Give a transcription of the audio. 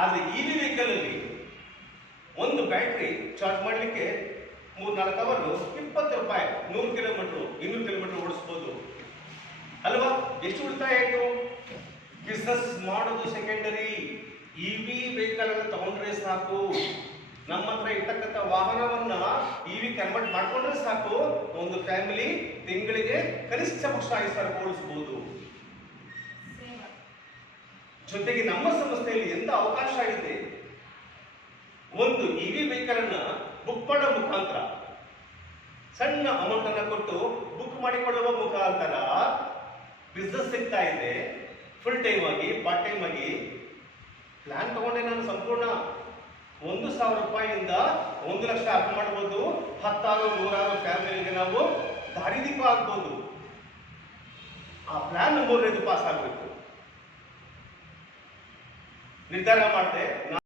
ಆದ್ರೆ EV vehicle ಅಲ್ಲಿ ಒಂದು ಬ್ಯಾಟ್ರಿ ಚಾರ್ಜ್ ಮಾಡಲಿಕ್ಕೆ 3-4 ಅವರ್ ₹20, 100 ಕಿಲೋಮೀಟರ್ 200 ಕಿಲೋಮೀಟರ್ ಓಡಿಸ್ಬೋದು ಅಲ್ವಾ? ಎಷ್ಟು ಉಳಿತಾಯ ಆಯ್ತು? ಬಿಸ್ನೆಸ್ ಮಾಡೋದು ಸೆಕೆಂಡರಿ. ಇವಿ ವೆಹಿಕಲ್ ಅನ್ನು ತಗೊಂಡ್ರೆ ಸಾಕು. ನಮ್ಮ ಹತ್ರ ಇರ್ತಕ್ಕಂಥ ವಾಹನವನ್ನ ಇವಿ ಕನ್ವರ್ಟ್ ಮಾಡ್ಕೊಂಡ್ರೆ ಸಾಕು, ಒಂದು ಫ್ಯಾಮಿಲಿ ತಿಂಗಳಿಗೆ ಕನಿಷ್ಠ ಪಕ್ಷ 5,000 ಓಡಿಸಬಹುದು. ಜೊತೆಗೆ ನಮ್ಮ ಸಂಸ್ಥೆಯಲ್ಲಿ ಎಂತ ಅವಕಾಶ ಇದೆ, ಒಂದು ಇವಿ ವೆಹಿಕಲ್ ಅನ್ನ ಬುಕ್ ಮಾಡೋ ಮುಖಾಂತರ ಸಣ್ಣ ಅಮೌಂಟ್ ಅನ್ನ ಕೊಟ್ಟು ಬುಕ್ ಮಾಡಿಕೊಳ್ಳುವ ಮುಖಾಂತರ ಬಿಸ್ನೆಸ್ ಸಿಗ್ತಾ ಇದೆ. ಫುಲ್ ಟೈಮ್ ಆಗಿ ಪಾರ್ಟ್ ಟೈಮ್ ಆಗಿ ಪ್ಲಾನ್ ತಗೊಂಡೆ ನಾನು ಸಂಪೂರ್ಣ ₹1,000 1,00,000 ಅರ್ನ್ ಮಾಡಬಹುದು. 10,000-100,000 ಫ್ಯಾಮಿಲಿಗೆ ನಾವು ದಾರಿದೀಪ ಆಗ್ಬೋದು. ಆ ಪ್ಲಾನ್ 3ನೇದು ಪಾಸ್ ಆಗಬೇಕು ನಿರ್ಧಾರ ಮಾಡಿದೆ.